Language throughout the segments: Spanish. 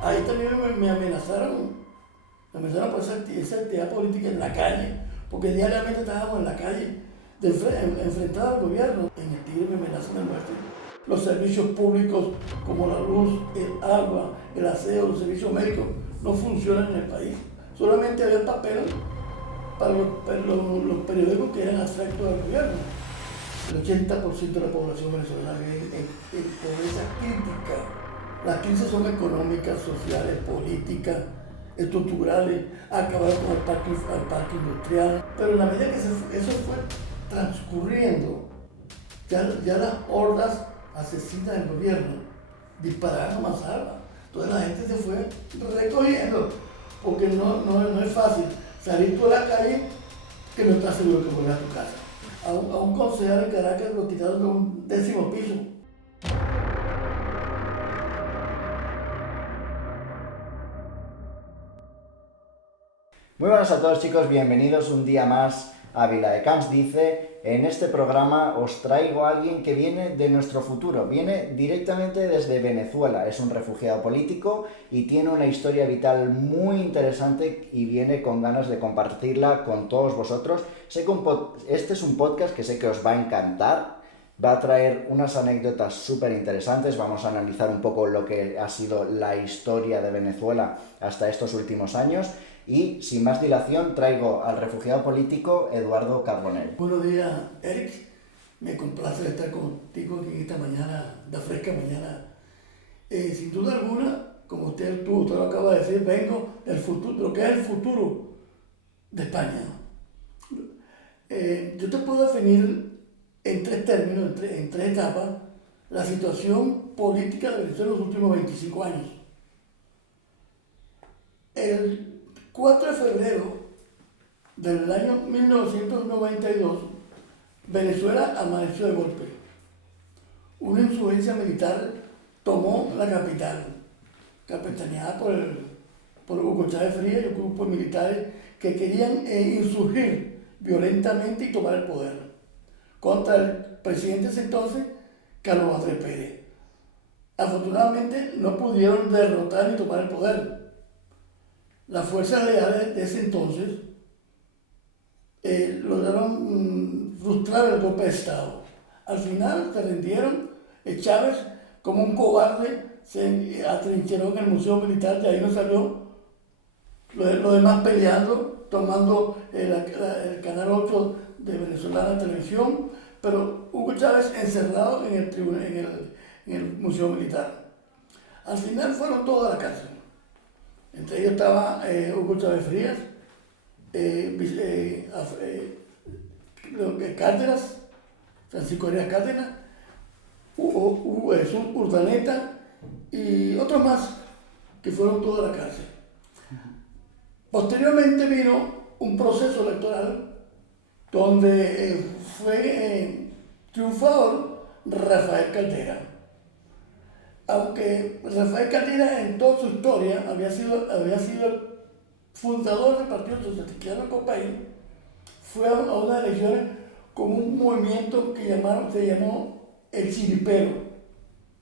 Ahí también me amenazaron por esa actividad política en la calle, porque diariamente estábamos en la calle, enfrentados al gobierno. En el Tigre me amenazan de muerte. Los servicios públicos como la luz, el agua, el aseo, los servicios médicos no funcionan en el país. Solamente había papel para los periódicos que eran abstractos del gobierno. El 80% de la población venezolana vive en pobreza crítica. Las crisis son económicas, sociales, políticas, estructurales, acabar con el parque industrial. Pero en la medida que eso fue transcurriendo, ya las hordas asesinas del gobierno dispararon a mansalva. Entonces la gente se fue recogiendo, porque no es fácil salir tú a la calle que no estás seguro que vuelvas a tu casa. A un concejal en Caracas lo quitaron de un 10º piso. Muy buenas a todos, chicos, bienvenidos un día más a Viladecans Dice. En este programa os traigo a alguien que viene de nuestro futuro, viene directamente desde Venezuela, es un refugiado político y tiene una historia vital muy interesante y viene con ganas de compartirla con todos vosotros. Este es un podcast que sé que os va a encantar. Va a traer unas anécdotas súper interesantes, vamos a analizar un poco lo que ha sido la historia de Venezuela hasta estos últimos años y sin más dilación traigo al refugiado político Eduardo Carbonell. Buenos días, Eric, me complace estar contigo aquí esta mañana, la fresca mañana. Sin duda alguna, como usted lo acaba de decir, vengo del futuro, lo que es el futuro de España. Yo te puedo definir en 3 términos, en 3 etapas, la situación política de Venezuela en los últimos 25 años. El 4 de febrero del año 1992, Venezuela amaneció de golpe. Una insurgencia militar tomó la capital, capitaneada por Hugo Chávez Frías y un grupo de militares que querían insurgir violentamente y tomar el poder contra el presidente de ese entonces, Carlos Andrés Pérez. Afortunadamente no pudieron derrotar ni tomar el poder. Las fuerzas leales de ese entonces lograron frustrar el golpe de Estado. Al final se rindieron. Chávez, como un cobarde, se atrincheró en el Museo Militar, de ahí no salió. Los demás peleando, tomando el Canal 8 de Venezolana Televisión, pero Hugo Chávez encerrado en el Museo Militar. Al final fueron todos a la cárcel. Entre ellos estaba Hugo Chávez Frías, Cárdenas, Francisco Arias Cárdenas, Jesús Urdaneta y otros más que fueron todos a la cárcel. Posteriormente vino un proceso electoral donde fue triunfador Rafael Caldera. Aunque Rafael Caldera en toda su historia había sido el fundador del Partido Socialista del país, fue a unas elecciones con un movimiento que se llamó el Chiripero.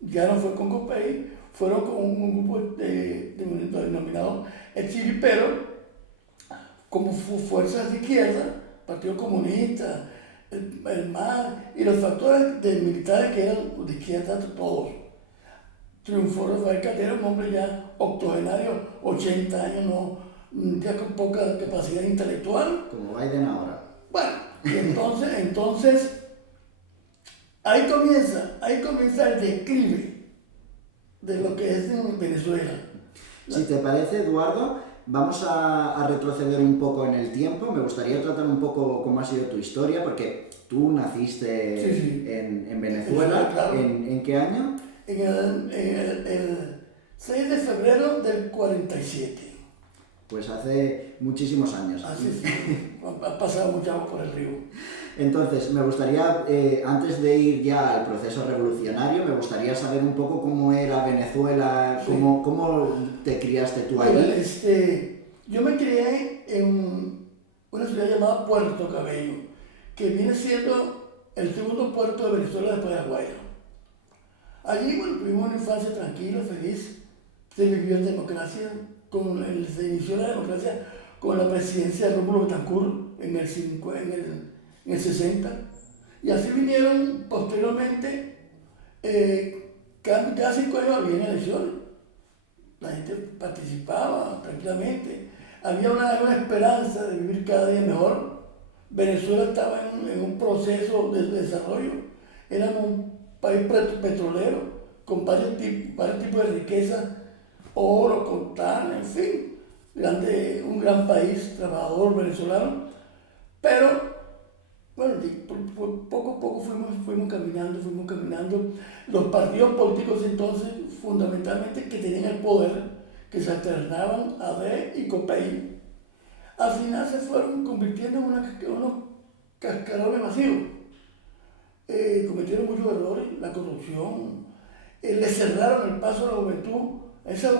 Ya no fue con Copey, fueron con un grupo denominado el Chiripero, como fuerzas de izquierda, Partido Comunista, el MAS y los factores de militares que eran de izquierda todos. Triunfó Rafael Caldera, un hombre ya octogenario, 80 años, ya con poca capacidad intelectual. Como Biden ahora. Bueno, y entonces ahí comienza el declive de lo que es en Venezuela. Si te parece, Eduardo, vamos a retroceder un poco en el tiempo. Me gustaría tratar un poco cómo ha sido tu historia, porque tú naciste Sí. en Venezuela. Claro. ¿En qué año? En el 6 de febrero del 47. Pues hace muchísimos años. Así sí, ha pasado mucha agua por el río. Entonces, me gustaría, antes de ir ya al proceso revolucionario, me gustaría saber un poco cómo era Venezuela, Sí. cómo te criaste tú allí. Yo me crié en una ciudad llamada Puerto Cabello, que viene siendo el segundo puerto de Venezuela después de La Guaira. Allí, bueno, tuvimos una infancia tranquila, feliz. se vivió en democracia, se inició la democracia con la presidencia de Rómulo Betancourt en el 60, y así vinieron posteriormente, cada 5 años había elecciones, la gente participaba tranquilamente, había una esperanza de vivir cada día mejor. Venezuela estaba en un proceso de desarrollo, éramos un país petrolero, con varios tipos de riqueza, oro, coltán, en fin, un gran país trabajador venezolano, pero bueno, poco a poco fuimos caminando. Los partidos políticos entonces, fundamentalmente, que tenían el poder, que se alternaban AD y COPEI, al final se fueron convirtiendo en unos cascarones masivos. Cometieron muchos errores, la corrupción, le cerraron el paso a la juventud, esa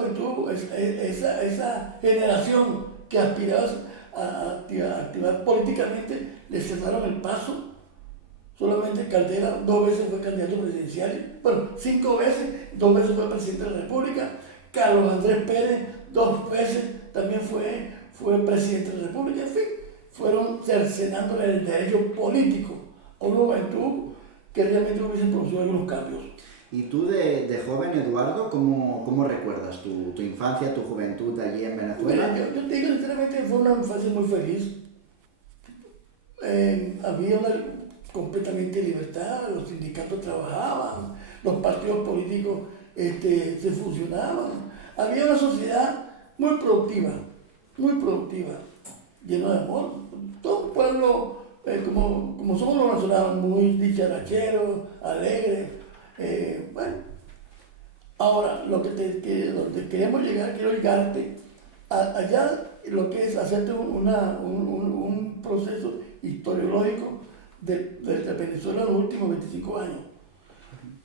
generación que aspiraba a activar políticamente, le cerraron el paso. Solamente Caldera 2 veces fue candidato presidencial, bueno, 5 veces, 2 veces fue presidente de la República. Carlos Andrés Pérez 2 veces también fue presidente de la República. En fin, fueron cercenándole el derecho político a una juventud que realmente hubiesen producido algunos cambios. ¿Y tú de joven, Eduardo, cómo recuerdas tu infancia, tu juventud allí en Venezuela? Mira, yo te digo sinceramente, fue una infancia muy feliz. Había completamente libertad, los sindicatos trabajaban, los partidos políticos se fusionaban. Había una sociedad muy productiva, llena de amor. Todo un pueblo, como somos los venezolanos, muy dicharacheros, alegres. Bueno, ahora donde queremos llegar, quiero llegarte allá, lo que es hacerte un proceso historiológico de Venezuela en los últimos 25 años.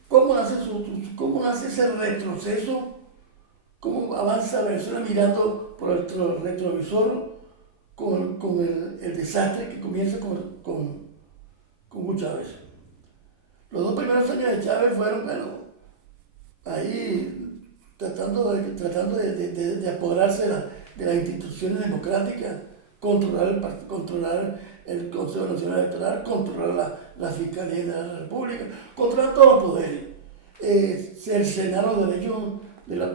¿Cómo nace ese retroceso? ¿Cómo avanza Venezuela mirando por el retrovisor con el desastre que comienza con Hugo Chávez? Los 2 primeros años de Chávez fueron, bueno, ahí tratando de apoderarse de las instituciones democráticas, controlar el Consejo Nacional Electoral, controlar la Fiscalía General de la República, controlar todos los poderes. Cercenaron los derechos de la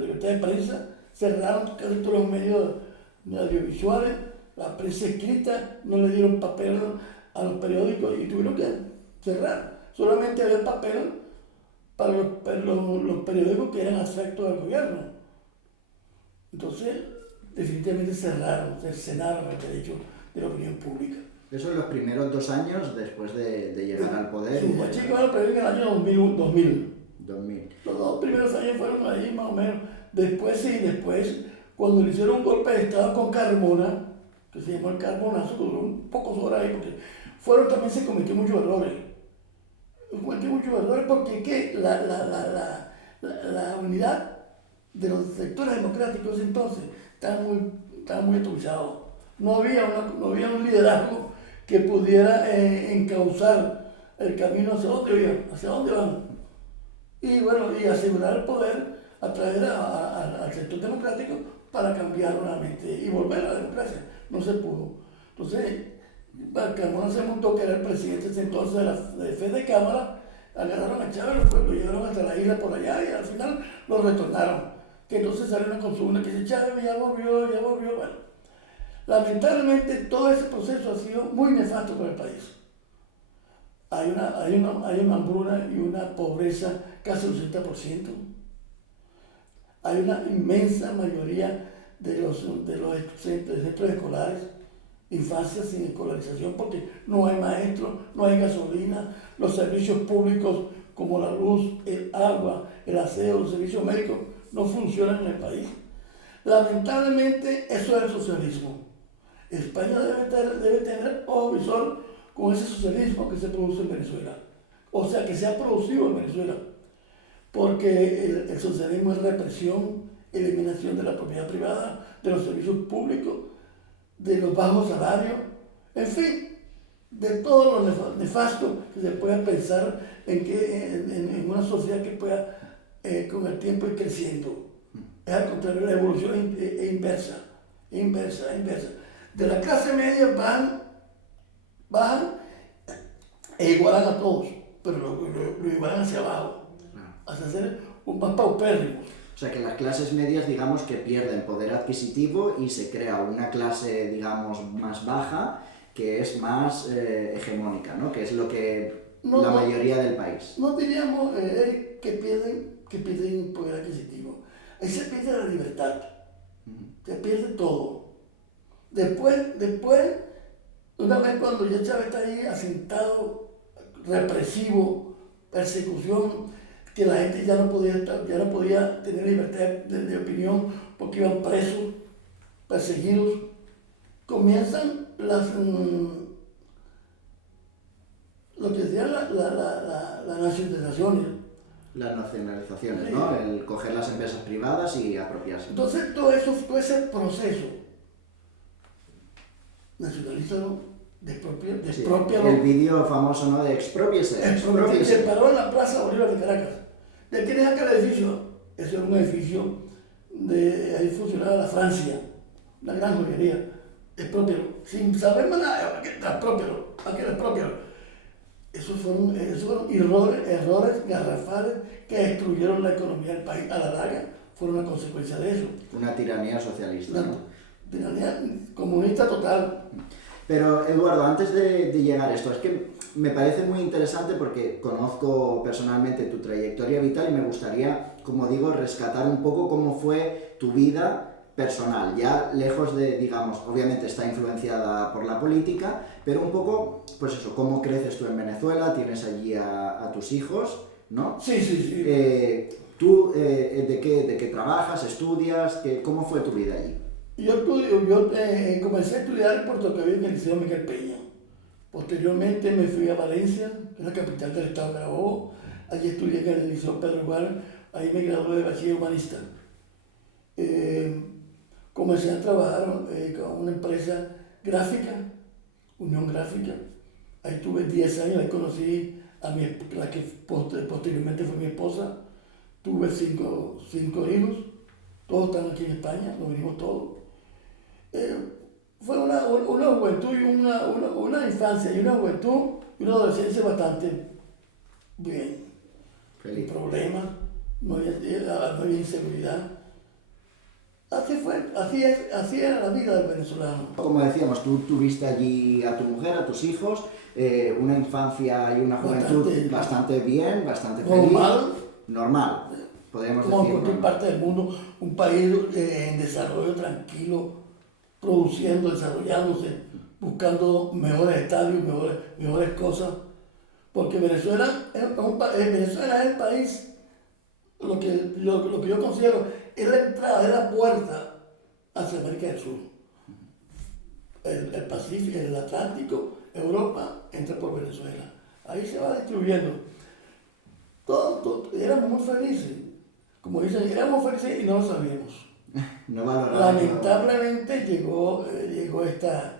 libertad de prensa, cerraron casi todos los medios audiovisuales, la prensa escrita, no le dieron papel a los periódicos y tuvieron que cerrar. Solamente había papel para los periódicos que eran afectos al gobierno. Entonces, definitivamente cercenaron el derecho de la opinión pública. Eso en los primeros 2 años después de llegar al poder. Sí, los chicos van a perder en el año 2000. 2000. Los 2 primeros años fueron ahí más o menos. Después, cuando le hicieron un golpe de Estado con Carmona, que se llamó el Carbonazo, duró un pocas horas ahí, porque también se cometió muchos errores. Porque la unidad de los sectores democráticos entonces estaba muy atomizado. No había un liderazgo que pudiera encauzar el camino hacia dónde van. Y asegurar el poder a través al sector democrático para cambiar nuevamente y volver a la democracia. No se pudo. Entonces, Carmona se montó, que era el presidente entonces de Fede Cámara, agarraron a Chávez, lo llevaron hasta la isla por allá y al final lo retornaron. Que entonces salió una consigna que dice, Chávez ya volvió. Bueno, lamentablemente todo ese proceso ha sido muy nefasto para el país. Hay una hambruna y una pobreza casi del 80%. Hay una inmensa mayoría de los centros escolares, infancia sin escolarización, porque no hay maestros, no hay gasolina, los servicios públicos como la luz, el agua, el aseo, los servicios médicos no funcionan en el país. Lamentablemente eso es el socialismo. España debe tener ojo visor con ese socialismo que se produce en Venezuela, o sea, que se ha producido en Venezuela, porque el socialismo es represión, eliminación de la propiedad privada, de los servicios públicos, de los bajos salarios, en fin, de todo lo nefasto que se pueda pensar en una sociedad que pueda con el tiempo ir creciendo. Es al contrario, la evolución es inversa, inversa, inversa. De la clase media bajan e igualan a todos, pero lo igualan hacia abajo, hasta ser un más paupérrimos. O sea que las clases medias, digamos, que pierden poder adquisitivo y se crea una clase, digamos, más baja, que es más hegemónica, ¿no? Que es lo que la mayoría del país. No diríamos que pierden poder adquisitivo. Ahí se pierde la libertad, se pierde todo. Después, una vez cuando ya Chávez está ahí asentado, represivo, persecución, que la gente ya no podía tener libertad de opinión porque iban presos, perseguidos, comienzan lo que sean las nacionalizaciones. Las nacionalizaciones, Sí. ¿no? El coger las empresas privadas y apropiarse. Entonces todo ese proceso, nacionalízalo, despropialo. El vídeo famoso, ¿no? De expropiese. Se paró en la Plaza Bolívar de Caracas. ¿De quién es aquel edificio? Ese era un edificio ahí funcionaba la Francia, una gran joyería. Expropialo, sin saber más nada, expropialo. Esos fueron errores garrafales que destruyeron la economía del país a la larga, fueron una consecuencia de eso. Una tiranía socialista, ¿no? Tiranía comunista total. Pero Eduardo, antes de llegar a esto, es que me parece muy interesante porque conozco personalmente tu trayectoria vital y me gustaría, como digo, rescatar un poco cómo fue tu vida personal, ya lejos de, digamos, obviamente está influenciada por la política, pero un poco, pues eso, cómo creces tú en Venezuela, tienes allí a tus hijos, ¿no? Sí. ¿Tú de qué trabajas, estudias? ¿Cómo fue tu vida allí? Yo comencé a estudiar en Puerto Cabello en el Liceo Miguel Peña. Posteriormente me fui a Valencia, que es la capital del estado de Carabobo. Allí estudié en el Liceo Pedro Igual, ahí me gradué de bachiller humanista. Comencé a trabajar con una empresa gráfica, Unión Gráfica. Ahí tuve 10 años, ahí conocí a la que posteriormente fue mi esposa. Tuve cinco hijos, todos están aquí en España, nos vinimos todos. Fue una juventud y una infancia y una juventud y una adolescencia bastante bien. Feliz. Problemas, no había inseguridad. Así era la vida del venezolano. Como decíamos, tú tuviste allí a tu mujer, a tus hijos, una infancia y una juventud bastante bien, bastante feliz. Normal, podríamos decir. Como en cualquier parte del mundo, un país en desarrollo tranquilo, produciendo, desarrollándose, buscando mejores estadios, mejores cosas. Porque Venezuela es el país, lo que yo considero, es la entrada, es la puerta hacia América del Sur. El Pacífico, el Atlántico, Europa, entra por Venezuela. Ahí se va distribuyendo. Todo, éramos muy felices. Como dicen, éramos felices y no lo sabíamos. No valoramos. Lamentablemente llegó esta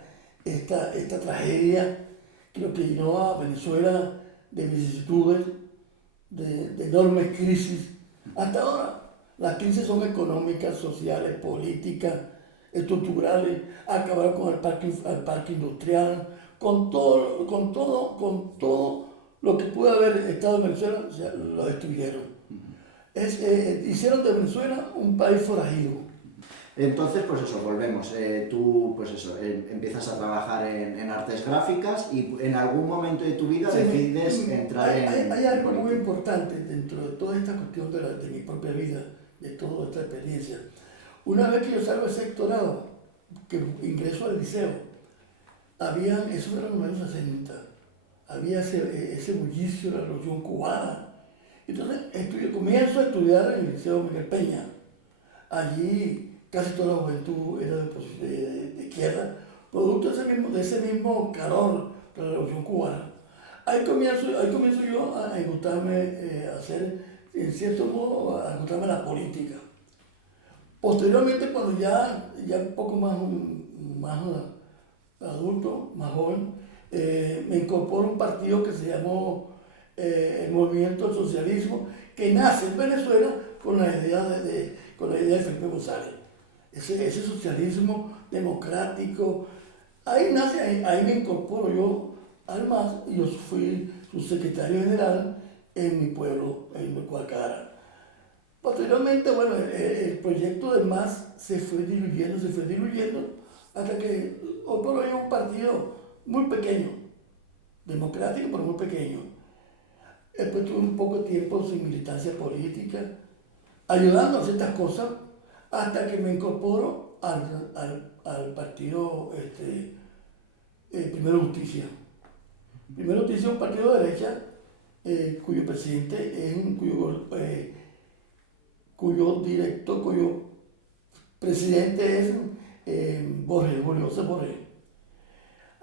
tragedia que lo que llenó a Venezuela de vicisitudes, de enormes crisis. Hasta ahora, las crisis son económicas, sociales, políticas, estructurales, acabaron con el parque industrial, con todo lo que pudo haber estado en Venezuela, o sea, lo destruyeron. Hicieron de Venezuela un país forajido. Entonces, pues eso, volvemos. Tú, pues eso, empiezas a trabajar en artes gráficas y en algún momento de tu vida decides entrar en... Hay algo muy importante dentro de toda esta cuestión de mi propia vida, de toda esta experiencia. Una vez que yo salgo del sectorado, que ingreso al liceo, eso era en los años 60, había ese bullicio de la revolución cubana. Entonces comienzo a estudiar en el Liceo Miguel Peña. Allí casi toda la juventud era de izquierda, producto de ese mismo calor de la revolución cubana. Ahí comienzo yo a gustarme, en cierto modo, a gustarme la política. Posteriormente, cuando ya un poco más adulto, más joven, me incorporo a un partido que se llamó el Movimiento del Socialismo, que nace en Venezuela con la idea con la idea de Felipe González. Ese socialismo democrático, ahí nace, ahí me incorporo yo. Además, yo fui su secretario general en mi pueblo, en Guacara. Posteriormente, bueno, el proyecto de MAS se fue diluyendo, hasta que hoy por hoy es un partido muy pequeño, democrático, pero muy pequeño. Después tuve un poco de tiempo sin militancia política, ayudando a ciertas cosas, hasta que me incorporo al partido Primero Justicia. Primero Justicia es un partido de derecha cuyo presidente es cuyo presidente es Julio José Borrell.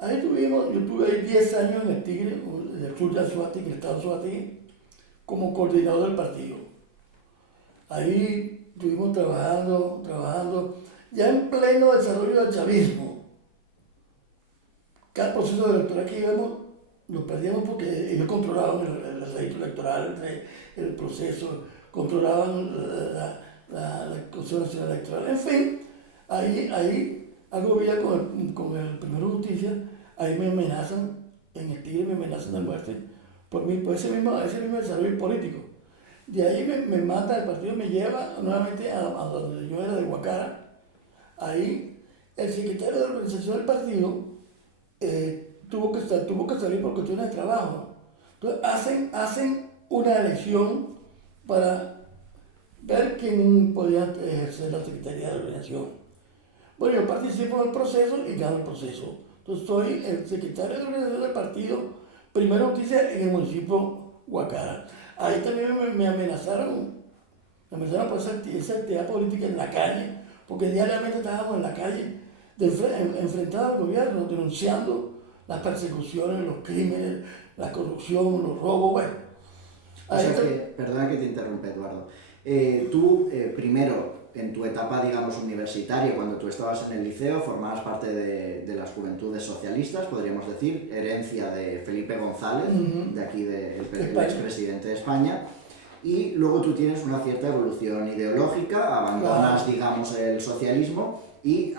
Yo tuve ahí 10 años en el Tigre, en el sur de Anzoátegui, en el estado de Anzoátegui, como coordinador del partido. Ahí estuvimos trabajando, ya en pleno desarrollo del chavismo. Cada proceso electoral que íbamos, lo perdíamos porque ellos controlaban el registro electoral, el proceso, controlaban la Consejo Nacional Electoral. En fin, ahí algo veía con el Primero Justicia, ahí me amenazan, en el Tigre me amenazan de muerte por ese mismo desarrollo político. De ahí me mata, el partido me lleva nuevamente a donde yo era de Guacara. Ahí el secretario de organización del partido tuvo que salir por cuestiones de trabajo. Entonces hacen una elección para ver quién podía ejercer la Secretaría de Organización. Bueno, yo participo en el proceso y gano el proceso. Entonces soy el secretario de Organización del partido, Primero Justicia, en el municipio Guacara. Ahí también me amenazaron por esa actividad política en la calle, porque diariamente estábamos en la calle, enfrentados al gobierno, denunciando las persecuciones, los crímenes, la corrupción, los robos, bueno. Perdona que te interrumpa, Eduardo. Tú, primero, en tu etapa, digamos, universitaria, cuando tú estabas en el liceo, formabas parte de las Juventudes Socialistas, podríamos decir, herencia de Felipe González, de aquí, el expresidente de España, y luego tú tienes una cierta evolución ideológica, abandonas, digamos, el socialismo y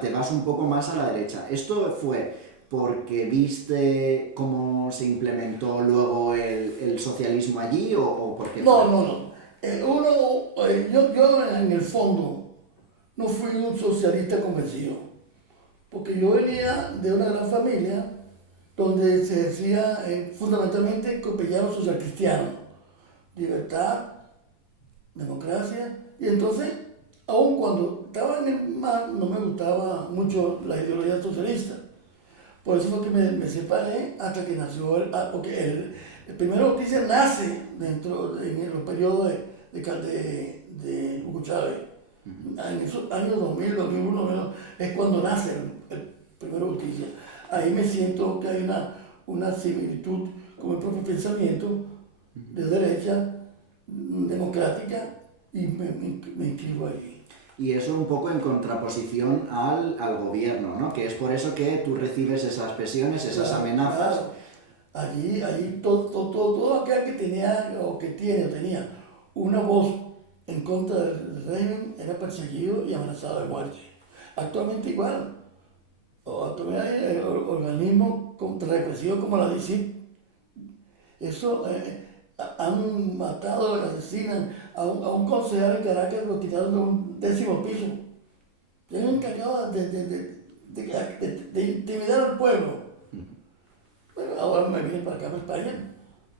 te vas un poco más a la derecha. ¿Esto fue porque viste cómo se implementó luego el socialismo allí o por qué? No. Yo en el fondo no fui un socialista convencido, porque yo venía de una gran familia donde se decía fundamentalmente copellanos social cristiano, libertad, democracia, y entonces, aun cuando estaba en el mar, no me gustaba mucho la ideología socialista. Por eso fue que me separé hasta que nació, porque el Primero Justicia nace en los periodos de Hugo Chávez. En esos años 2000, 2001, es cuando nace el Primero Justicia. Ahí me siento que hay una similitud con el propio pensamiento de derecha, democrática, y me inscribo ahí. Y eso un poco en contraposición al gobierno, ¿no? Que es por eso que tú recibes esas presiones, esas amenazas. Claro. Allí todo aquel que tenía tenía una voz en contra del régimen era perseguido y amenazado de muerte. Actualmente igual. Actualmente hay organismos represivos como la DICIT. Eso han matado, asesinan a un concejal en Caracas, lo quitaron de un 10º piso. Tienen encargado de intimidar al pueblo. Bueno, ahora me vine para acá, para España,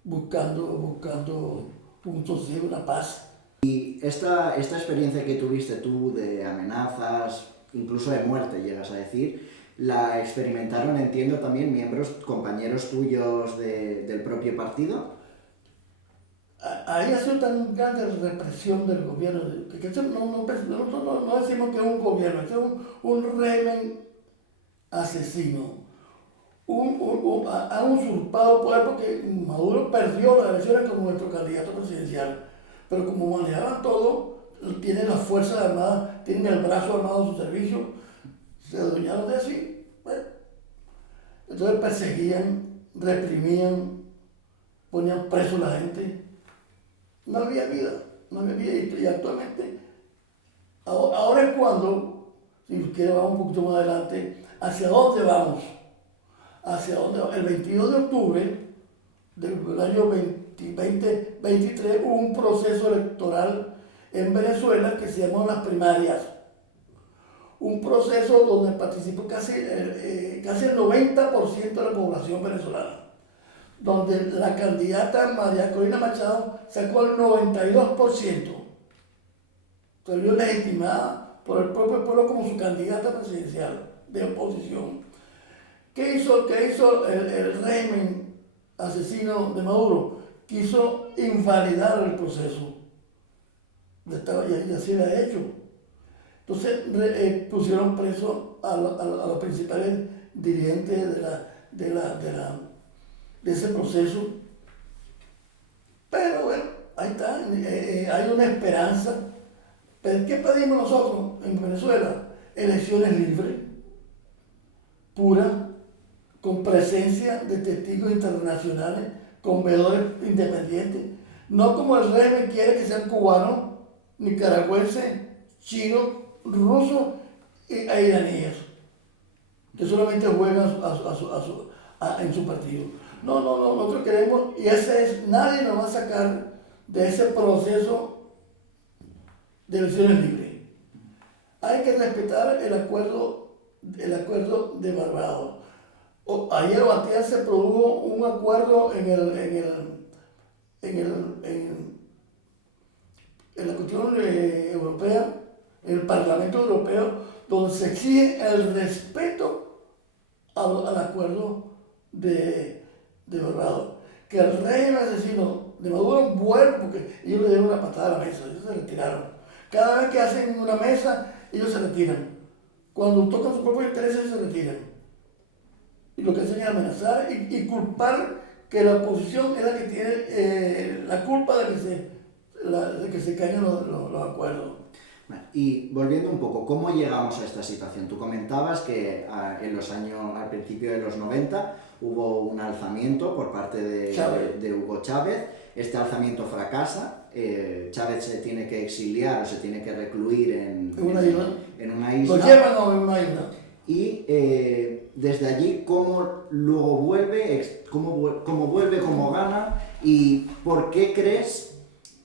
buscando un sosiego, una paz. Y esta experiencia que tuviste tú de amenazas, incluso de muerte, llegas a decir, la experimentaron, entiendo, también compañeros tuyos del propio partido. Ahí ha sido tan grande la represión del gobierno, que nosotros no decimos que es un gobierno, es un régimen asesino. Ha usurpado poder porque Maduro perdió las elecciones como nuestro candidato presidencial, pero como manejaban todo, tienen las fuerzas armadas, tienen el brazo armado a su servicio, se adueñaron de así, bueno. Entonces perseguían, reprimían, ponían preso a la gente. No había vida, y actualmente cuando, si quiere vamos un poquito más adelante, hacia dónde vamos. Hacia dónde vamos. El 22 de octubre del año 2023 hubo un proceso electoral en Venezuela que se llamó las primarias. Un proceso donde participó casi el 90% de la población venezolana, donde la candidata María Corina Machado sacó el 92%. Salió legitimada por el propio pueblo como su candidata presidencial de oposición. ¿Qué hizo el régimen asesino de Maduro? Quiso invalidar el proceso. Y así lo ha hecho. Entonces pusieron preso a los principales dirigentes de ese proceso. Pero bueno, ahí está, hay una esperanza. ¿Pero qué pedimos nosotros en Venezuela? Elecciones libres, puras, con presencia de testigos internacionales, con veedores independientes. No como el régimen quiere que sean cubanos, nicaragüenses, chinos, rusos e iraníes, que solamente juegan en su partido. No, nosotros queremos, y nadie nos va a sacar de ese proceso de elecciones libres. Hay que respetar el acuerdo de Barbados. Ayer o antes se produjo un acuerdo en la cuestión europea, en el Parlamento Europeo, donde se exige el respeto al acuerdo de Barbados. Que el régimen asesino de Maduro vuelva, porque ellos le dieron una patada a la mesa, ellos se retiraron. Cada vez que hacen una mesa, ellos se retiran. Cuando tocan sus propios intereses, ellos se retiran. Y lo que hacen es amenazar y culpar que la oposición es la que tiene la culpa de que se caigan los acuerdos. Y volviendo un poco, ¿cómo llegamos a esta situación? Tú comentabas que al principio de los 90 hubo un alzamiento por parte de Hugo Chávez. Este alzamiento fracasa, Chávez se tiene que exiliar o se tiene que recluir en una isla. Lo llevan a una isla. Y desde allí, ¿cómo luego vuelve? ¿Cómo vuelve? ¿Cómo gana? ¿Y por qué crees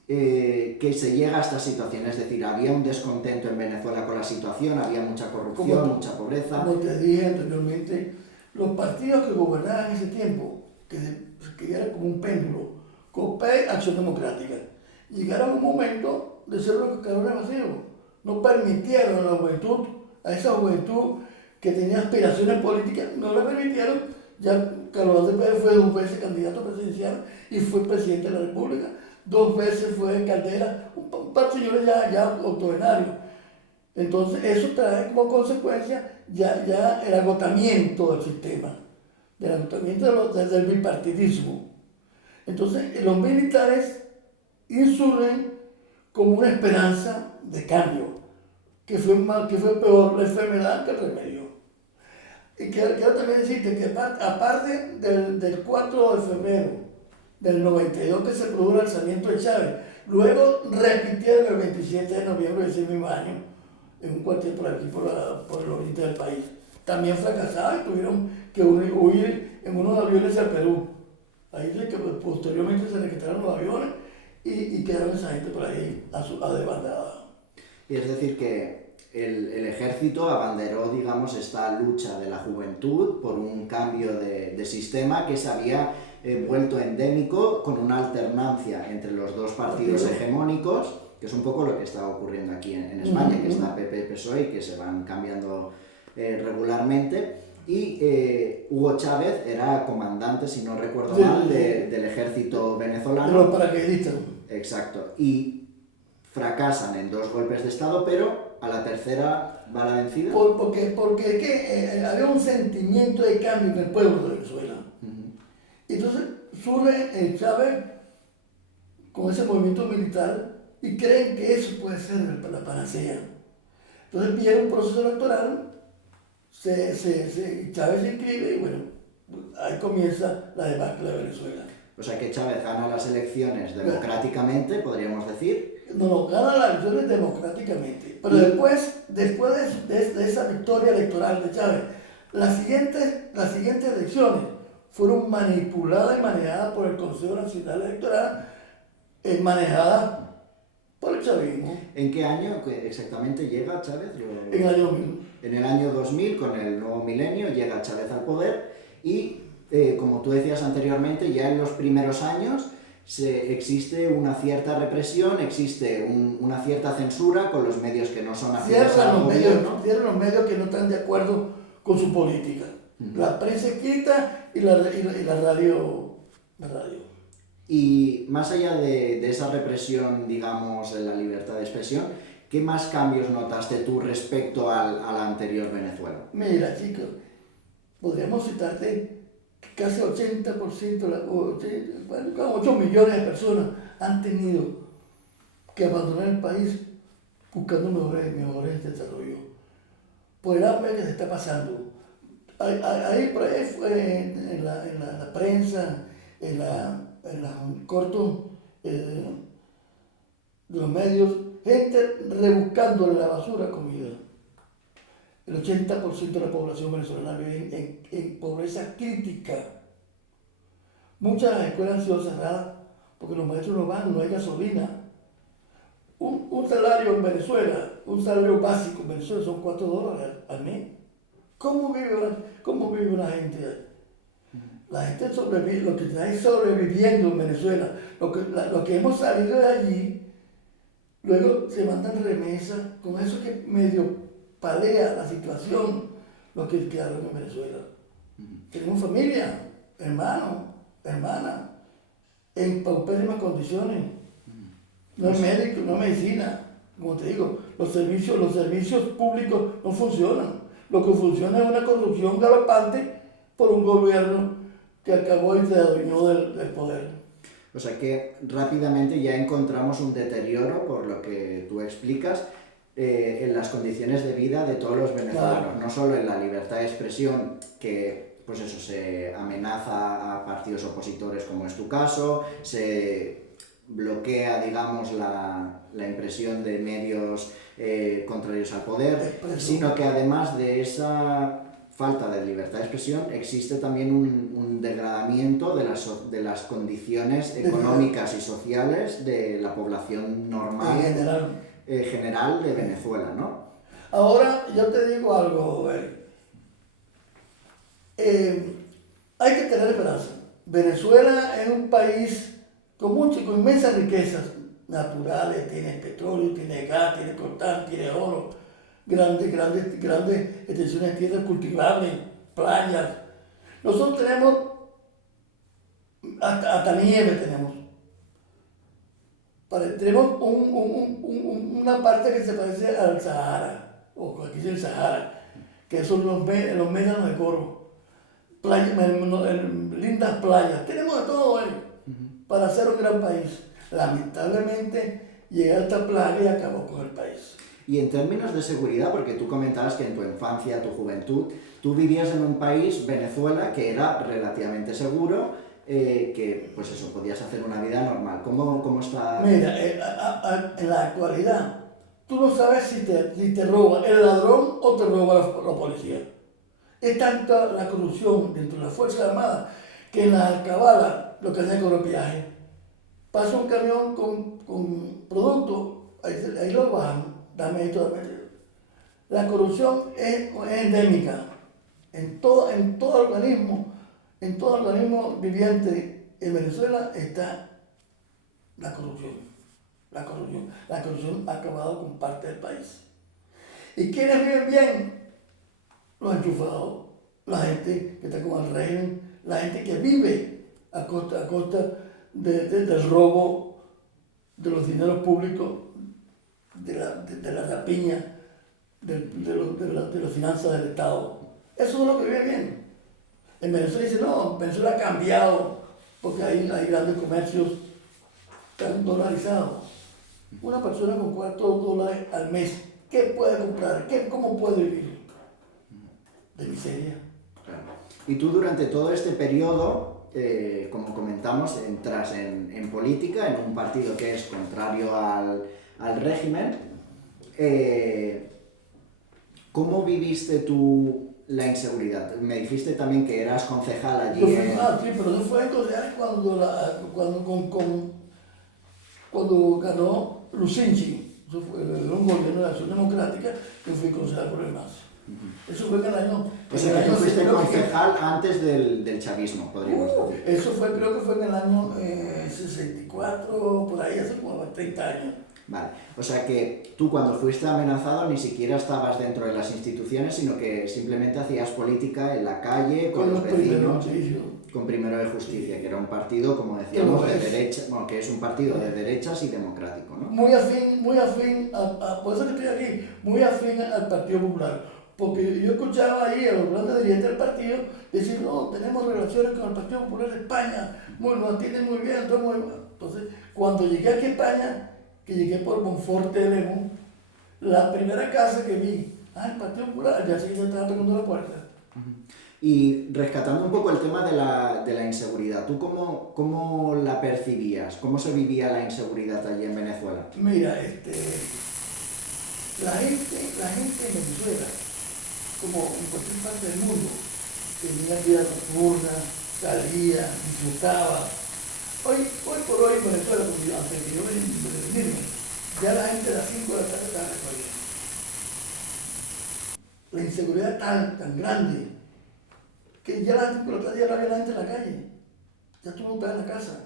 que se llega a esta situación? Es decir, había un descontento en Venezuela con la situación, había mucha corrupción, mucha pobreza. Como te dije anteriormente, los partidos que gobernaban en ese tiempo, que era como un péndulo, COPEI, Acción Democrática, llegaron a un momento de ser los calores vacíos. No permitieron a esa juventud que tenía aspiraciones políticas, no le permitieron. Ya Carlos Andrés Pérez fue 2 veces candidato presidencial y fue presidente de la República. 2 veces fue Caldera, un par de señores ya octogenarios. Entonces eso trae como consecuencia ya el agotamiento del sistema, del agotamiento del bipartidismo. Entonces los militares insurgen como una esperanza de cambio, que fue peor la enfermedad que el remedio. Y quiero también decirte que aparte del 4 de febrero del 92 que se produjo el alzamiento de Chávez, luego repitieron el 27 de noviembre de ese mismo año en un cuartel por aquí, por el oriente del país. También fracasaron y tuvieron que huir en unos aviones hacia Perú. Ahí posteriormente se le quitaron los aviones y quedaron esa gente por ahí a desbandada. Y es decir que el ejército abanderó, digamos, esta lucha de la juventud por un cambio de sistema que se había vuelto endémico, con una alternancia entre los dos partidos hegemónicos, que es un poco lo que está ocurriendo aquí en España, que está PP y PSOE, y que se van cambiando regularmente. Y Hugo Chávez era comandante, si no recuerdo mal, del ejército venezolano. De los paracaidistas. Exacto. Y fracasan en 2 golpes de Estado, pero a la tercera va la vencida. Porque había un sentimiento de cambio en el pueblo de Venezuela. Entonces surge Chávez con ese movimiento militar y creen que eso puede ser la panacea. Entonces viene un proceso electoral, Chávez se inscribe y bueno, ahí comienza la debacle de Venezuela. O sea que Chávez gana las elecciones democráticamente, podríamos decir. nos ganan las elecciones democráticamente. Pero después de esa victoria electoral de Chávez, las siguientes elecciones fueron manipuladas y manejadas por el Consejo Nacional Electoral, manejadas por el chavismo. ¿En qué año exactamente llega Chávez? En el año 2000. En el año 2000, con el nuevo milenio, llega Chávez al poder y, como tú decías anteriormente, ya en los primeros años existe una cierta represión, existe una cierta censura con los medios que no son afines al gobierno. Cierran los medios que no están de acuerdo con su política. La prensa escrita y la radio. Y más allá de esa represión, digamos, de la libertad de expresión, ¿qué más cambios notaste tú respecto a la anterior Venezuela? Mira, chicos, podríamos citarte que casi 80%, 8 millones de personas han tenido que abandonar el país buscando mejores desarrollos. Por el hambre que se está pasando. Ahí fue en la prensa, en los cortos de los medios, gente rebuscando en la basura comida. El 80% de la población venezolana vive en pobreza crítica. Muchas de las escuelas han sido cerradas porque los maestros no van, no hay gasolina. Un salario en Venezuela, un salario básico en Venezuela son $4 al mes. ¿Cómo vive una gente? La gente sobrevive, lo que está es sobreviviendo en Venezuela. Lo que hemos salido de allí, luego se mandan remesas, con eso que medio palea la situación, lo que quedaron en Venezuela. Tenemos familia, hermanos, hermanas, en paupérrimas condiciones. No hay médico, no hay medicina. Como te digo, los servicios públicos no funcionan. Lo que funciona es una corrupción galopante por un gobierno que acabó y se adueñó del poder. O sea que rápidamente ya encontramos un deterioro, por lo que tú explicas, en las condiciones de vida de todos los venezolanos. Claro. No solo en la libertad de expresión, que pues eso se amenaza a partidos opositores, como es tu caso, se bloquea, digamos, la impresión de medios contrarios al poder, sino que además de esa falta de libertad de expresión existe también un degradamiento de las condiciones económicas y sociales de la población normal general de Venezuela, ¿no? Ahora yo te digo algo, hay que tener esperanza. Venezuela es un país con inmensas riquezas naturales, tiene petróleo, tiene gas, tiene coltán, tiene oro, grandes extensiones de tierras cultivables, playas. Nosotros tenemos, hasta nieve tenemos. Tenemos una parte que se parece al Sahara, o aquí es el Sahara, que son los médanos de Coro. Lindas playas, tenemos de todo para ser un gran país. Lamentablemente llega esta plaga y acabó con el país. Y en términos de seguridad, porque tú comentabas que en tu infancia, tu juventud, tú vivías en un país, Venezuela, que era relativamente seguro, que pues eso, podías hacer una vida normal. ¿Cómo está? Mira, en la actualidad, tú no sabes si te roba el ladrón o te roba la policía. Es tanta la corrupción dentro de las Fuerzas Armadas que en la alcabalas lo que hacen es corropiaje. Pasa un camión con productos, ahí lo bajan, dame esto. La corrupción es endémica en todo organismo viviente en Venezuela está la corrupción. La corrupción ha acabado con parte del país. ¿Y quiénes viven bien? Los enchufados, la gente que está con el régimen, la gente que vive a costa del robo de los dineros públicos, de la rapiña, de las finanzas del Estado. Eso es lo que vive bien. En Venezuela dice, no, Venezuela ha cambiado porque hay grandes comercios tan dolarizados. Una persona con $4 al mes, ¿qué puede comprar? ¿Cómo puede vivir? De miseria. Y tú durante todo este periodo, como comentamos, entras en política, en un partido que es contrario al régimen. ¿Cómo viviste tú la inseguridad? Me dijiste también que eras concejal allí Sí, pero yo fui concejal cuando ganó Lucinchi. Eso fue un gobierno de Acción Democrática, que fui concejal por el MAS. Eso fue en el año... O sea, que tú fuiste concejal antes del chavismo, podríamos decir. Eso fue, creo que fue en el año 64, por ahí, hace como 30 años. Vale, o sea que tú cuando fuiste amenazado ni siquiera estabas dentro de las instituciones, sino que simplemente hacías política en la calle, con los vecinos, con Primero de Justicia, que era un partido, como decíamos, de derecha, bueno, que es un partido de derechas y democrático, ¿no? Muy afín, por eso que estoy aquí, muy afín al Partido Popular. Porque yo escuchaba ahí a los grandes dirigentes del partido decir, no, tenemos relaciones con el Partido Popular de España, nos atienden muy bien, todo muy bien. Entonces, cuando llegué aquí a España, que llegué por Monforte de Lemos, la primera casa que vi, el Partido Popular, ya se estaba tocando la puerta. Y rescatando un poco el tema de la inseguridad, ¿tú cómo la percibías? ¿Cómo se vivía la inseguridad allí en Venezuela? Mira, la gente en Venezuela, como en cualquier parte del mundo, tenía vida nocturna, salía, disfrutaba. Hoy por hoy en Venezuela, porque antes que yo venirme, ya la gente a las 5 de la tarde estaba recorriendo. La inseguridad tan grande, que ya la gente, ya no había la gente en la calle. Ya tú no estás en la casa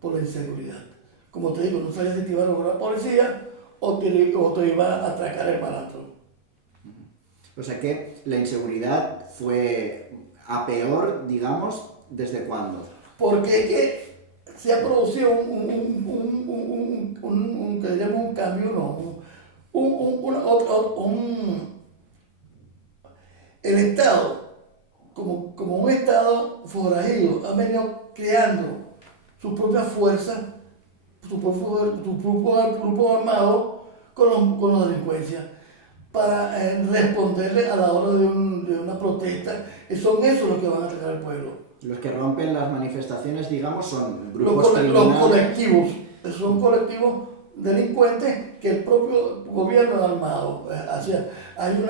por la inseguridad. Como te digo, no sabías si te iba a lograr la policía o te iba a atracar el malandro. O sea que la inseguridad fue a peor, digamos, ¿desde cuándo? Porque es que se ha producido que digamos un cambio, el Estado, como un Estado forajido, ha venido creando su propia fuerza, su propio grupo armado con la delincuencia, para responderle a la hora de una protesta, y son esos los que van a atacar al pueblo. Los que rompen las manifestaciones, digamos, son grupos criminales. Los colectivos, son colectivos delincuentes que el propio gobierno ha armado. Hay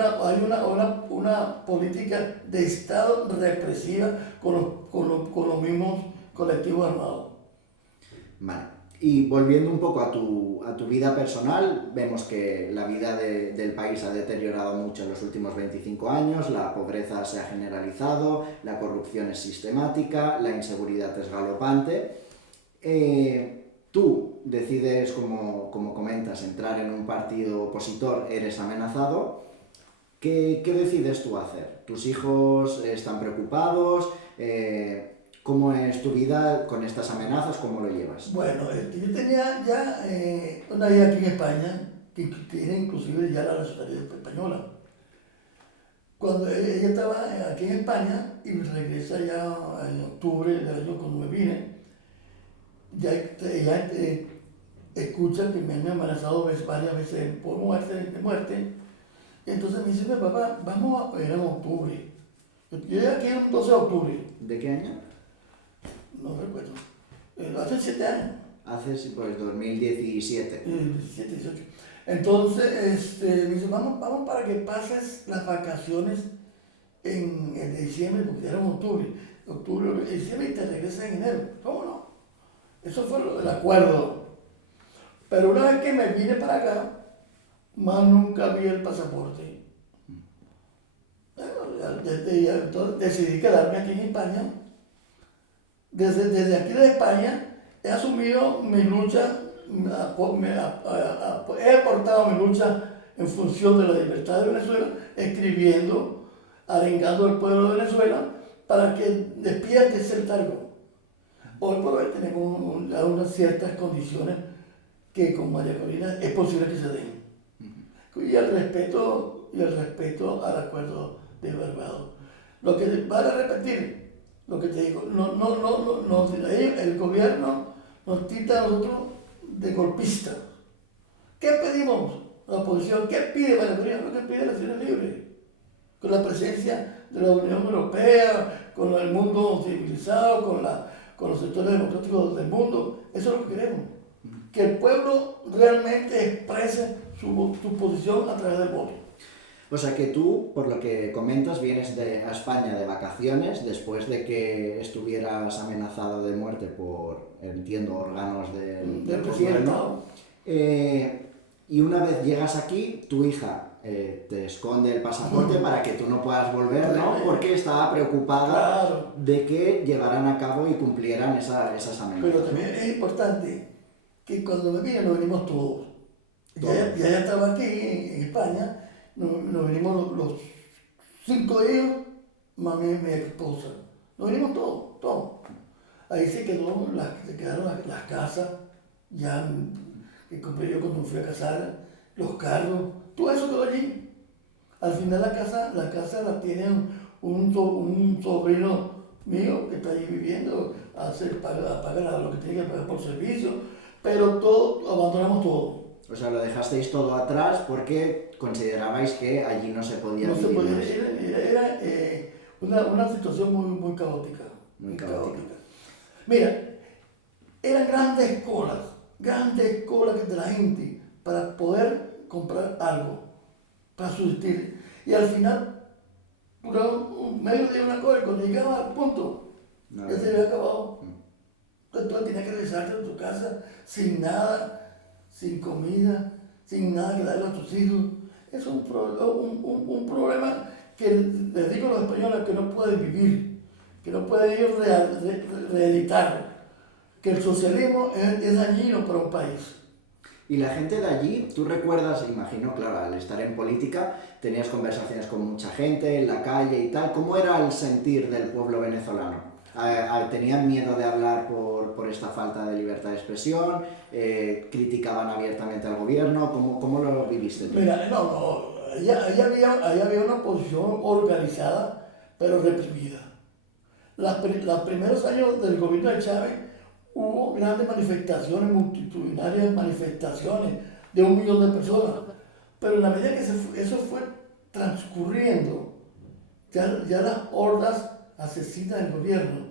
una política de Estado represiva con los mismos colectivos armados. Vale. Y volviendo un poco a tu vida personal, vemos que la vida del país ha deteriorado mucho en los últimos 25 años, la pobreza se ha generalizado, la corrupción es sistemática, la inseguridad es galopante. Tú decides, como comentas, entrar en un partido opositor, eres amenazado. ¿Qué decides tú hacer? ¿Tus hijos están preocupados? ¿Cómo es tu vida con estas amenazas? ¿Cómo lo llevas? Bueno, yo tenía ya una hija aquí en España, que tiene inclusive ya la nacionalidad española. Cuando ella estaba aquí en España y regresa ya en octubre del año cuando me vine, ya ella escucha que me han amenazado varias veces por muerte. Y entonces me dice, papá, vamos a ir en octubre. Yo llegué aquí el 12 de octubre. ¿De qué año? No recuerdo. Hace 7 años. Hace, pues, 2017. 17, 18. Entonces, me dice, vamos para que pases las vacaciones en diciembre, porque ya era en octubre, diciembre y te regresas en enero. ¿Cómo no? Eso fue el acuerdo. Pero una vez que me vine para acá, más nunca vi el pasaporte. Bueno, entonces decidí quedarme aquí en España. Desde aquí de España he asumido mi lucha, he aportado mi lucha en función de la libertad de Venezuela, escribiendo, arengando al pueblo de Venezuela para que despierte ese letargo. Hoy por hoy tenemos unas ciertas condiciones que con María Corina es posible que se den. Y el respeto al acuerdo de Barbados. Lo que vale repetir, lo que te digo, el gobierno nos tita a nosotros de golpistas. ¿Qué pedimos? La oposición, ¿qué pide María Corina? Lo que pide elecciones libres. Con la presencia de la Unión Europea, con el mundo civilizado, con los sectores democráticos del mundo. Eso es lo que queremos. que el pueblo realmente exprese su posición a través del voto. O sea que tú, por lo que comentas, vienes a España de vacaciones después de que estuvieras amenazado de muerte por, entiendo, órganos del gobierno. Y una vez llegas aquí, tu hija te esconde el pasaporte para que tú no puedas volver, ¿no? Porque estaba preocupada de que llevaran a cabo y cumplieran esas amenazas. Pero también es importante que cuando me vine nos venimos todos. Ya estaba aquí en España. Nos venimos los 5 hijos, más mi esposa. Nos venimos todos. Ahí se quedaron las casas, ya que compré yo cuando me fui a casar, los carros, todo eso quedó allí. Al final la casa la tiene un sobrino mío que está ahí viviendo, paga lo que tiene que pagar por servicio, pero abandonamos todo. O sea, lo dejasteis todo atrás porque considerabais que allí no se podía vivir. No se podía, era una situación muy caótica. Muy caótica. Mira, eran grandes colas de la gente para poder comprar algo, para subsistir. Y al final, medio de una cola, y cuando llegaba al punto, ya se había acabado. Entonces tú tenías que regresarte a tu casa sin nada, sin comida, sin nada que darle a tus hijos. Es un problema que les digo a los españoles que no pueden vivir, que no pueden ellos reeditar, que el socialismo es dañino para un país. Y la gente de allí, tú recuerdas, imagino, claro, al estar en política, tenías conversaciones con mucha gente en la calle y tal, ¿cómo era el sentir del pueblo venezolano? ¿Tenían miedo de hablar por esta falta de libertad de expresión? ¿Criticaban abiertamente al gobierno? ¿Cómo lo viviste tú? Mira, allá había una oposición organizada, pero reprimida. Los primeros años del gobierno de Chávez hubo grandes manifestaciones, multitudinarias manifestaciones de 1 millón de personas, pero en la medida que eso fue transcurriendo, ya las hordas asesinas del gobierno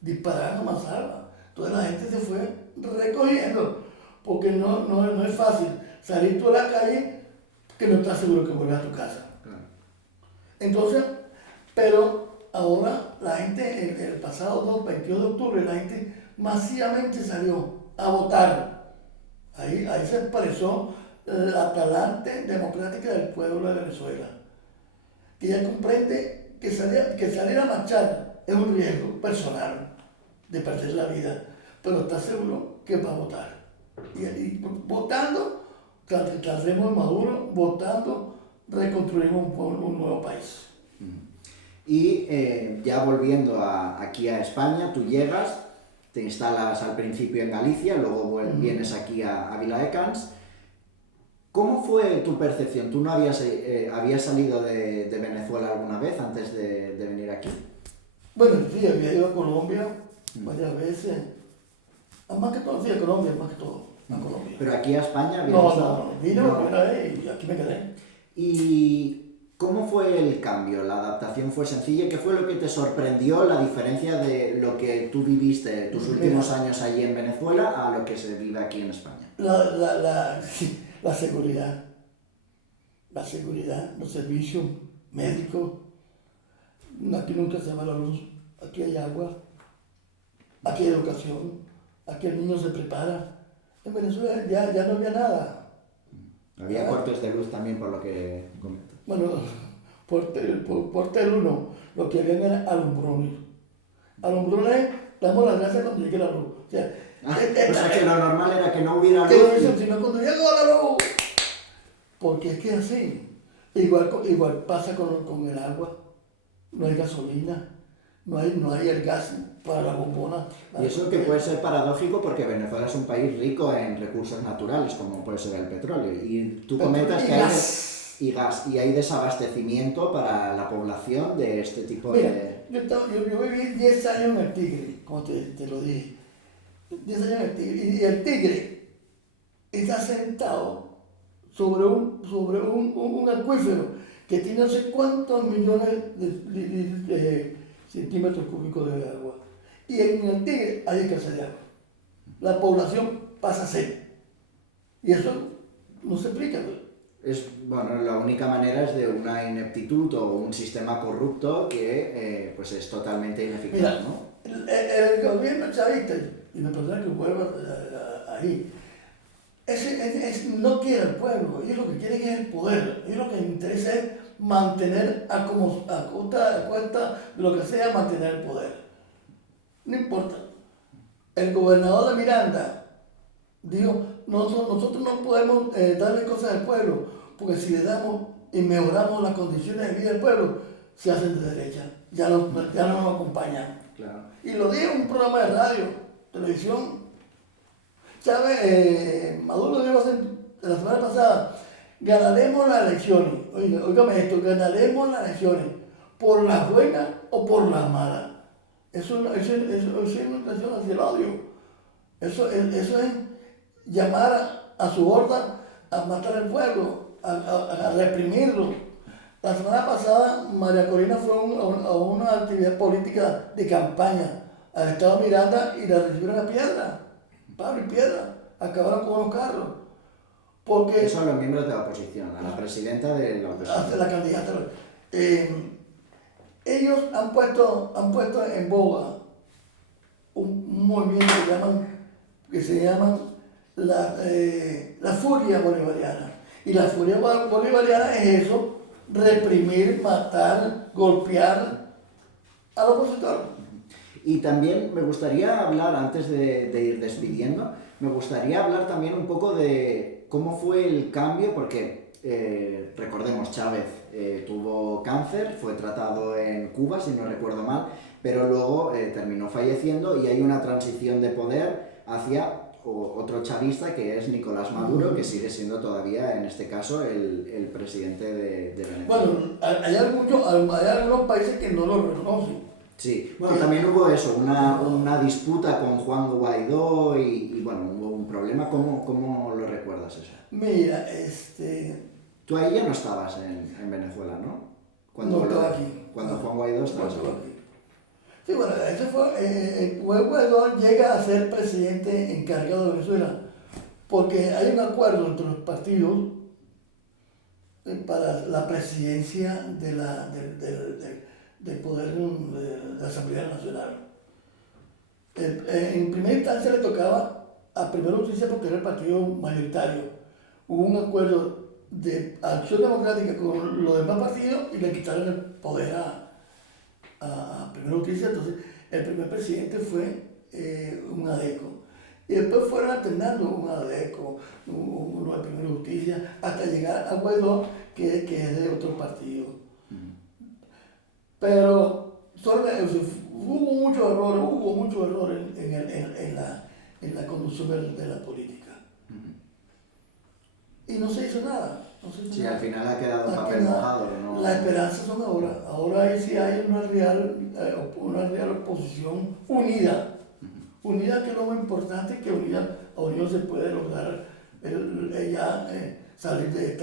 dispararon a mansalva. Entonces la gente se fue recogiendo, porque no es fácil salir tú a la calle que no estás seguro que vuelvas a tu casa. Entonces, pero ahora la gente, el pasado 22 de octubre, la gente masivamente salió a votar. Ahí se expresó la talante democrática del pueblo de Venezuela, que ya comprende que salir a marchar es un riesgo personal de perder la vida, pero está seguro que va a votar. Y votando, tardemos en Maduro, votando, reconstruimos un nuevo país. Y ya volviendo aquí a España, tú llegas, te instalas al principio en Galicia, luego vienes aquí a Viladecans. ¿Cómo fue tu percepción? ¿Tú no habías salido de Venezuela alguna vez antes de venir aquí? Bueno, sí, había ido a Colombia varias veces. Más que todo, sí, a Colombia, más que todo, a Colombia. ¿Pero aquí a España? No, vine por primera vez y aquí me quedé. ¿Y cómo fue el cambio? ¿La adaptación fue sencilla? ¿Qué fue lo que te sorprendió, la diferencia de lo que tú viviste tus últimos años allí en Venezuela a lo que se vive aquí en España? La seguridad, los servicios médicos. Aquí nunca se va la luz, aquí hay agua, aquí hay educación, aquí el niño se prepara. En Venezuela ya no había nada. Había cortes de luz también, por lo que comentas. Bueno, por tel 1, lo que habían era alumbrones. Alumbrones, damos las gracias cuando llegue la luz. O sea que lo normal era que no hubiera luz. Sino cuando llegó la luz. Porque es que así. Igual pasa con el agua. No hay gasolina, no hay el gas para la bombona. Y eso que puede ser paradójico porque Venezuela es un país rico en recursos naturales, como puede ser el petróleo. Y tú comentas que hay desabastecimiento para la población de este tipo de... Yo viví 10 años en el Tigre, como te lo dije. 10 años en el Tigre. Y el Tigre está sentado sobre un acuífero que tiene no sé cuántos millones de centímetros cúbicos de agua. Y en el Tigre hay escasez de agua. La población pasa sed. Y eso no se explica. Bueno, la única manera es de una ineptitud o un sistema corrupto que pues es totalmente ineficaz, Mira, ¿no? el gobierno chavista, y me perdona que vuelva ahí, no quiere el pueblo, ellos lo que quieren es el poder, ellos lo que les interesa es mantener a cuesta de lo que sea mantener el poder. No importa. El gobernador de Miranda dijo, nosotros no podemos darle cosas al pueblo, porque si le damos y mejoramos las condiciones de vida del pueblo, se hacen de derecha, ya no nos acompañan. Claro. Y lo dijo en un programa de radio, televisión. ¿Sabe? Maduro dijo la semana pasada, ganaremos las elecciones. Óigame esto, ganaremos las elecciones, por las buenas o por las malas. Eso es una intención hacia el odio. Eso es llamar a su horda a matar al pueblo, a reprimirlo. La semana pasada María Corina fue a una actividad política de campaña al estado Miranda y la recibieron a piedra, Pablo y piedra, acabaron con unos carros. Porque eso a los miembros de la oposición, a la presidenta de la oposición. hasta la candidata. Ellos han puesto en boga un movimiento que se llaman la furia bolivariana. Y la furia bolivariana es eso, reprimir, matar, golpear al opositor. Y también me gustaría hablar, antes de ir despidiendo, me gustaría hablar también un poco de cómo fue el cambio, porque recordemos, Chávez tuvo cáncer, fue tratado en Cuba, si no recuerdo mal, pero luego terminó falleciendo y hay una transición de poder hacia otro chavista que es Nicolás Maduro, que sigue siendo todavía, en este caso, el presidente de Venezuela. Bueno, hay algunos países que no lo reconocen. Sí, bueno, también hubo eso, una disputa con Juan Guaidó y bueno, hubo un problema. ¿Cómo lo recuerdas eso? Mira, Tú ahí ya no estabas en Venezuela, ¿no? No estaba aquí. Cuando Juan Guaidó estaba aquí. Sí, bueno, eso fue, Juan Guaidó llega a ser presidente encargado de Venezuela, porque hay un acuerdo entre los partidos para la presidencia del poder de la Asamblea Nacional. En primera instancia le tocaba a Primera Justicia porque era el partido mayoritario. Hubo un acuerdo de acción democrática con los demás partidos y le quitaron el poder a Primera Justicia. Entonces el primer presidente fue un ADECO. Y después fueron alternando un ADECO, uno de Primera Justicia, hasta llegar a Guaidó, que es de otro partido. Pero hubo muchos errores en la conducción de la política. Y no se hizo nada. Sí, al final ha quedado papel mojado, ¿no? Las esperanzas son ahora. Ahora sí hay una real oposición unida. Unida, que es lo más importante, que a unión se puede lograr salir de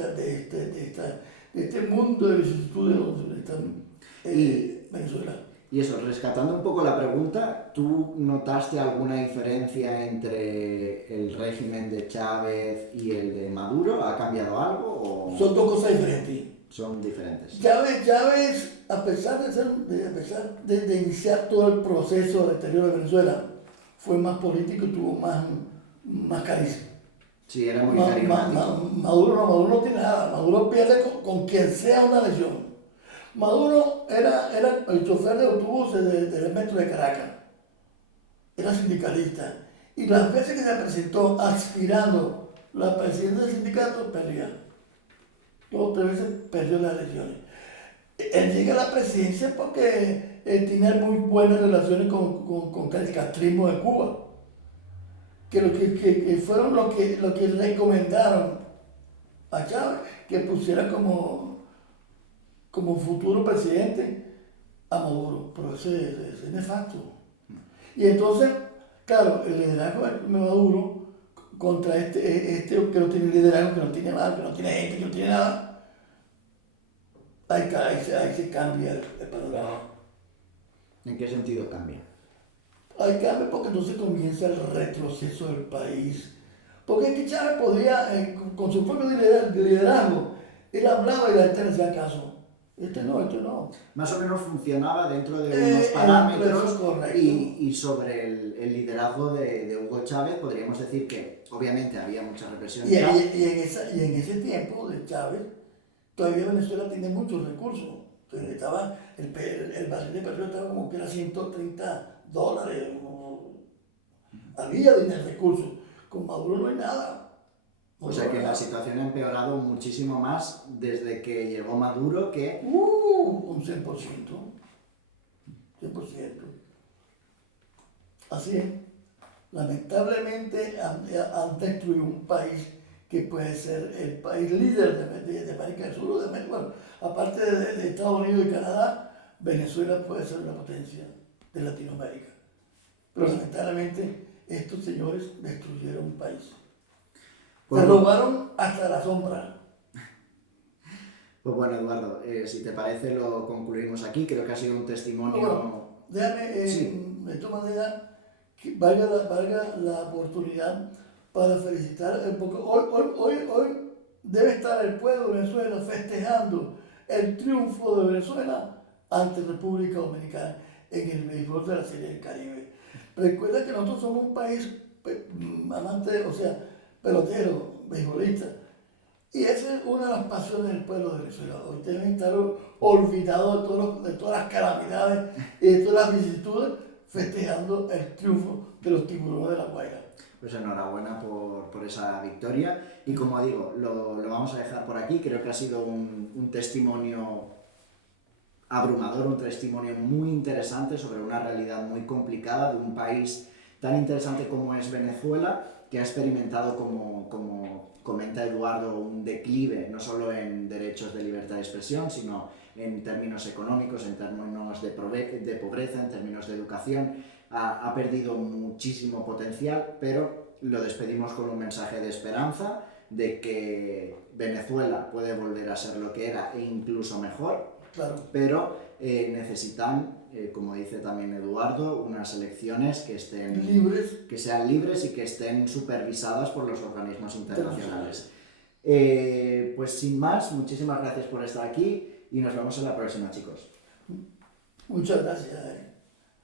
este mundo de vicisitudes donde están Venezuela. Y eso, rescatando un poco la pregunta, ¿tú notaste alguna diferencia entre el régimen de Chávez y el de Maduro? ¿Ha cambiado algo? ¿O son dos cosas diferentes? Son diferentes. Chávez, a pesar de iniciar todo el proceso de deterioro de Venezuela, fue más político y tuvo más carisma. Sí, era muy carismático. Maduro no tiene nada. Maduro pierde con quien sea una elección. Maduro era el chofer de autobuses del metro de Caracas. Era sindicalista. Y las veces que se presentó aspirando la presidencia del sindicato, perdía. 2 o 3 veces perdió las elecciones. Él llega a la presidencia porque tenía muy buenas relaciones con el castrismo de Cuba. Que fueron lo que recomendaron a Chávez que pusiera como futuro presidente a Maduro, pero ese es nefasto. Y entonces, claro, el liderazgo de Maduro contra este que no tiene liderazgo, que no tiene nada, que no tiene gente, que no tiene nada, ahí se cambia el panorama. ¿En qué sentido cambia? Ahí cambia porque entonces comienza el retroceso del país, Porque es que Chávez podía, con su propio liderazgo, él hablaba y la gente le hacía caso. Este no. Más o menos funcionaba dentro de unos parámetros correcto. y sobre el liderazgo de Hugo Chávez podríamos decir que obviamente había mucha represión. Y en ese tiempo de Chávez, todavía Venezuela tiene muchos recursos. Entonces estaba, el barril de petróleo estaba como que era $130. Había dinero, recursos. Con Maduro no hay nada. O sea que la situación ha empeorado muchísimo más desde que llegó Maduro que... Un 100%. 100%. Así es. Lamentablemente han destruido un país que puede ser el país líder de América del Sur, de América, bueno, aparte de Estados Unidos y Canadá, Venezuela puede ser una potencia de Latinoamérica. Pero lamentablemente estos señores destruyeron un país. Se robaron hasta la sombra. Pues bueno, Eduardo, si te parece lo concluimos aquí. Creo que ha sido un testimonio... Bueno, déjame, sí. de esta manera, que valga la oportunidad para felicitar, porque hoy debe estar el pueblo de Venezuela festejando el triunfo de Venezuela ante República Dominicana en el béisbol de la Serie del Caribe. Recuerda que nosotros somos un país amante, o sea, pelotero, beisbolista. Y esa es una de las pasiones del pueblo de Venezuela. Hoy deben estar olvidados de todas las calamidades y de todas las vicisitudes, festejando el triunfo de los Tiburones de La Guaira. Pues enhorabuena por esa victoria. Y como digo, lo vamos a dejar por aquí. Creo que ha sido un testimonio abrumador, un testimonio muy interesante sobre una realidad muy complicada de un país tan interesante como es Venezuela, que ha experimentado, como comenta Eduardo, un declive no solo en derechos de libertad de expresión, sino en términos económicos, en términos de pobreza, en términos de educación. Ha perdido muchísimo potencial, pero lo despedimos con un mensaje de esperanza, de que Venezuela puede volver a ser lo que era e incluso mejor. Claro. Pero necesitan, como dice también Eduardo, unas elecciones que estén libres, que sean libres y que estén supervisadas por los organismos internacionales. Pues sin más, muchísimas gracias por estar aquí y nos vemos en la próxima, chicos. Muchas gracias.